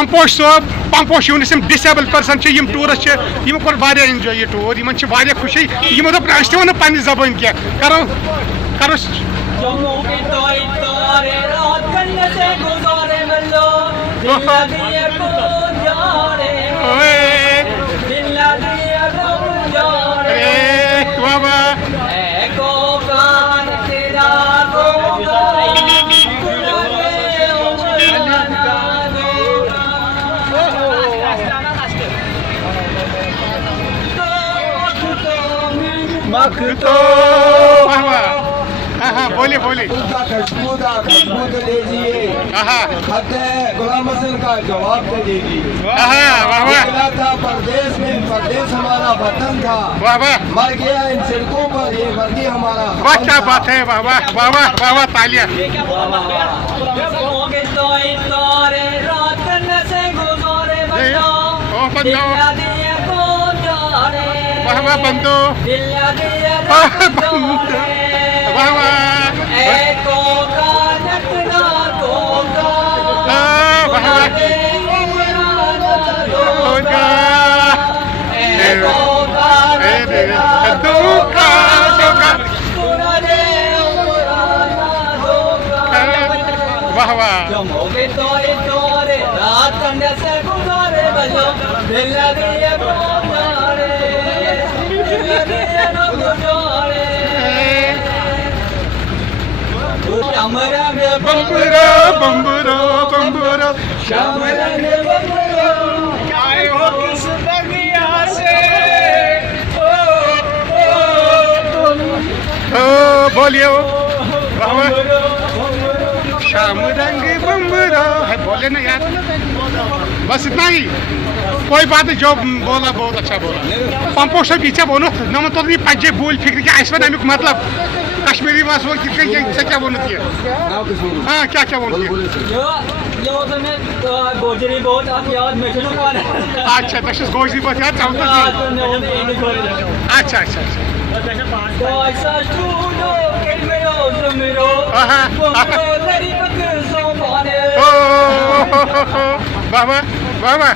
पंपोश सोब पंपोश यूनिस disable person tourist कोर एंजॉय यह टूर इन खुशी यमो दोप वो पे जबान क्या करो करो बोलिए बोलिए खशबूत लीजिए गुलाम हसन का जवाब दे दीजिए था परदेश में परदेश हमारा वतन था मर गया इन सड़कों पर ये वर्दी हमारा क्या बात है वाह वाह वाह वाह वाह वाह तालियां वाह वाह बंदो वाह वाह वाह वाह बम्बरो बम्बरो बम्बरो आए हो किस दुनिया से बोलिए शाम रंग बम्बरो है बोले ना यार बस इतना ही कोई बात नहीं जो बोला बहुत अच्छा बोला पंपो से पीछे बोलो न तो पंजे बोल फिक्र क्या ऐसा अमुक मतलब कश्मीरी मास वो क्या बोलती है हाँ क्या क्या बोलती है गोजरी बहुत आप याद में अच्छा तक गोजरी बहुत याद अच्छा अच्छा बाबा बाबा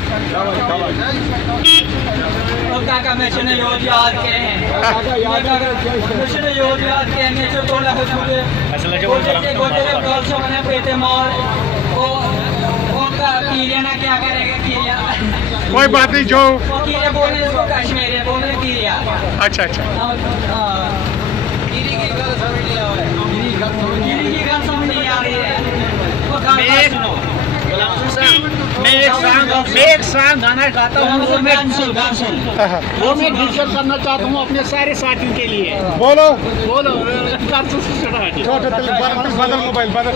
काका मिशन याद के हैं मिशन याद के हैं जो बोला है मुझे गोजरे गर्ल्स ने पेटे मार वो का कीरिया क्या करेगा कीरिया कोई बात नहीं जो कीरिया बोले इसको कश्मीरी बोले कीरिया अच्छा अच्छा कीरी की गल समझ लिया है कीरी की गल समझ नहीं आ रही है वो गाना सुनो मैं एक सॉन्ग गाना गाता हूँ वो मैं डिस्कस करना चाहता हूँ अपने सारे साथियों के लिए बोलो बोलो बदल मोबाइल बदल